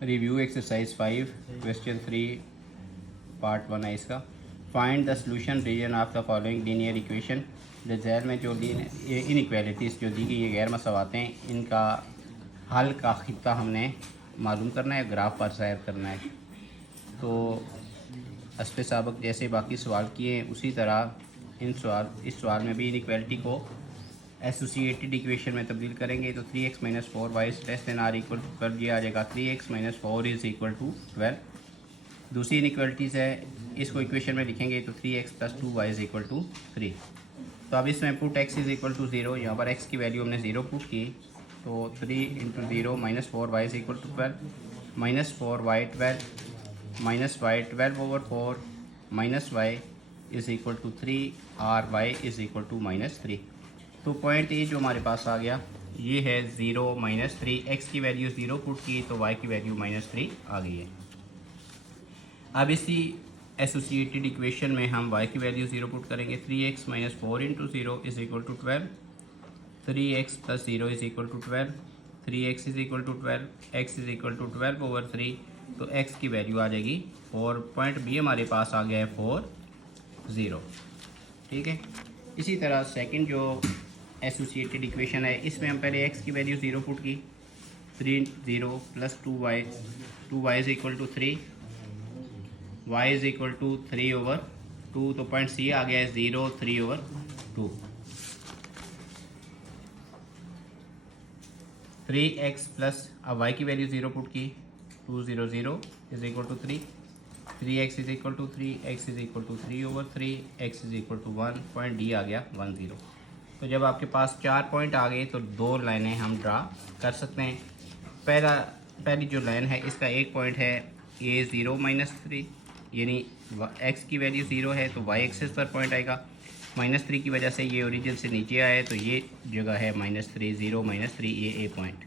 Review exercise 5 question 3 part 1 है इसका। Find the solution region of the following linear equation. जैल में जो इनइक्वालिटीज़ जो दी गई है गैर मसवातें, इनका हल का खित्ता हमने मालूम करना है, ग्राफ पर ज़ाहिर करना है। तो अस्पे साबक जैसे बाकी सवाल किए उसी तरह इस सवाल में भी इनइक्वालिटी को एसोसिएटेड इक्वेशन में तब्दील करेंगे। तो 3x - 4y less than or equal to 12, ये आ जाएगा 3x - 4 इज़ इक्वल टू 12। दूसरी इनइक्वालिटीज़ है, इसको इक्वेशन में लिखेंगे तो 3x + 2y is equal to 3। तो अब इसमें put x is equal to 0, यहाँ पर x की वैल्यू हमने 0 पुट की, तो 3 × 0 - 4y is equal to 12, -4y 12, -y 12/4 -y is equal to 3 और y इज़ इक्वल टू -3। तो पॉइंट ए जो हमारे पास आ गया ये है 0 - 3। x की वैल्यू 0 पुट की तो y की वैल्यू -3 आ गई है। अब इसी एसोसिएटेड इक्वेशन में हम y की वैल्यू 0 पुट करेंगे। 3x - 4 × 0 is equal to 12, 3x + 0 is equal to 12, 3x is equal to 12, x is equal to 12/3। तो x की वैल्यू आ जाएगी 4। पॉइंट बी हमारे पास आ गया है 4 0। ठीक है। इसी तरह सेकंड जो एसोसिएटेड इक्वेशन है, इसमें हम पहले x की वैल्यू 0 पुट की, 3 0 + 2y is equal to 3, y is equal to 3/2। तो पॉइंट सी आ गया है 0 3/2। 3x प्लस, अब y की वैल्यू 0 पुट की, 2 0 0 is equal to 3, 3x is equal to 3, x is equal to 3/3, x is equal to 1। Point D आ गया 1 0। तो जब आपके पास 4 पॉइंट आ गए तो 2 लाइनें हम ड्रा कर सकते हैं। पहली जो लाइन है इसका एक पॉइंट है a 0 - 3, यानी x की वैल्यू 0 है तो y एक्सिस पर पॉइंट आएगा। -3 की वजह से ये ओरिजिन से नीचे आए तो ये जगह है -3, 0 - 3, ये a पॉइंट।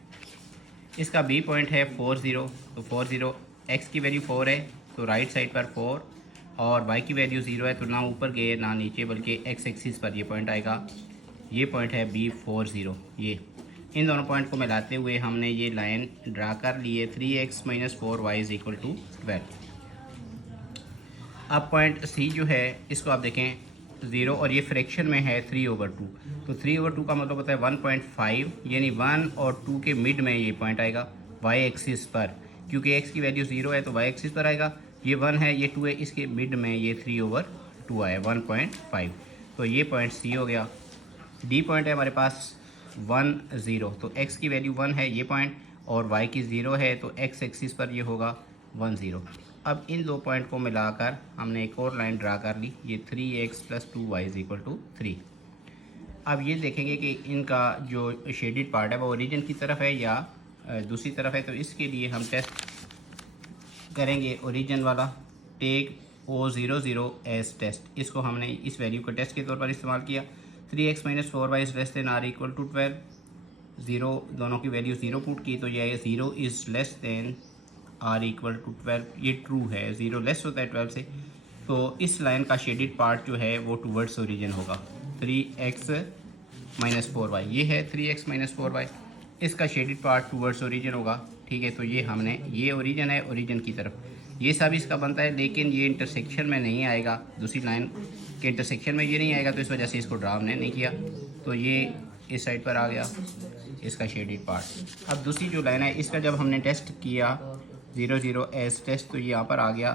इसका b पॉइंट है 4 0, तो 4 0 x की वैल्यू 4 है तो राइट साइड पर 4, और y की वैल्यू 0 है तो ना ऊपर गए ना नीचे, बल्कि x एक्सिस पर ये पॉइंट आएगा। ये पॉइंट है B4 0। ये इन दोनों पॉइंट को मिलाते हुए हमने ये लाइन ड्रा कर ली है। 3x - 4y is equal to 12। अब पॉइंट सी जो है इसको आप देखें 0, और ये फ्रैक्शन में है 3/2। तो 3/2 का मतलब होता है 1.5, यानी 1 और 2 के मिड में ये पॉइंट आएगा y एक्सिस पर। क्योंकि x की वैल्यू 0 है तो y एक्सिस पर आएगा। ये 1 है, ये 2 है, इसके मिड में ये 3/2 आया 1.5। तो ये पॉइंट सी हो गया। डी पॉइंट है हमारे पास 1 0, तो x की वैल्यू 1 है ये पॉइंट, और y की 0 है तो x एक्सिस पर ये होगा 1 0। अब इन दो पॉइंट को मिलाकर हमने एक और लाइन ड्रा कर ली, ये 3x + 2y is equal to 3। अब ये देखेंगे कि इनका जो शेडिड पार्ट है वो ओरिजिन की तरफ है या दूसरी तरफ है। तो इसके लिए हम टेस्ट करेंगे ओरिजिन वाला। टेक O0 0 एज टेस्ट, इसको हमने इस वैल्यू को टेस्ट के तौर पर इस्तेमाल किया। 3x - 4y is less than or equal to 12, 0 दोनों की वैल्यू 0 पुट की तो यह 0 is less than or equal to 12। ये ट्रू है, 0 लेस होता है 12 से। तो इस लाइन का शेडिड पार्ट जो है वो टूवर्ड्स ओरिजिन होगा। 3x - 4y, ये है 3x - 4y, इसका शेडिड पार्ट टूवर्ड्स ओरिजिन होगा। ठीक है, तो ये हमने, ये ओरिजिन है, ओरिजिन की तरफ ये सब इसका बनता है, लेकिन ये इंटरसेक्शन में नहीं आएगा, दूसरी लाइन के इंटरसेक्शन में ये नहीं आएगा, तो इस वजह से इसको ड्रा हमने नहीं किया। तो ये इस साइड पर आ गया इसका शेडिड पार्ट। अब दूसरी जो लाइन है इसका जब हमने टेस्ट किया 0 0 एज टेस्ट, तो यहाँ पर आ गया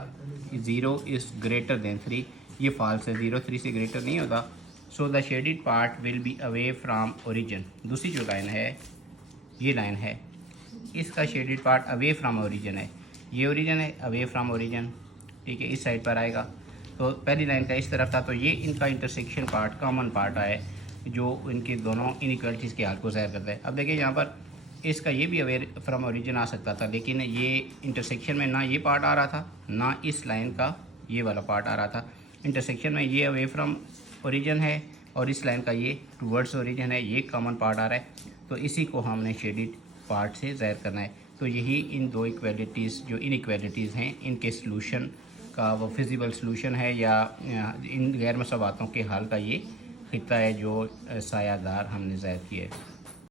0 इज़ ग्रेटर देन 3। ये फॉल्स है, 0 3 से ग्रेटर नहीं होता। So the shaded part will be away from origin. दूसरी जो लाइन है, ये लाइन है, इसका shaded part away from origin है। ये ओरिजिन है, अवे फ्राम ओरिजिन। ठीक है, इस साइड पर आएगा। तो पहली लाइन का इस तरफ था, तो ये इनका इंटरसेक्शन पार्ट, कॉमन पार्ट आए जो इनके दोनों इनइक्वालिटीज़ के हाल को ज़ाहिर करता है। अब देखिए यहाँ पर इसका ये भी अवे फ्राम ओरिजिन आ सकता था, लेकिन ये इंटरसेक्शन में ना ये पार्ट आ रहा था ना इस लाइन का ये वाला पार्ट आ रहा था। इंटरसेक्शन में ये अवे फ्राम ओरिजिन है और इस लाइन का ये टूवर्ड्स ओरिजिन है, ये कॉमन पार्ट आ रहा है। तो इसी को हमने शेडिड पार्ट से ज़ाहिर करना है। तो यही इन दो इक्वालिटीज़ जो इनइक्वालिटीज़ हैं इनके सलूशन का वो फिजिबल सलूशन है, या इन गैर मसवातों के हल का ये खित्ता है जो सायादार हमने ज़ाहिर किया है।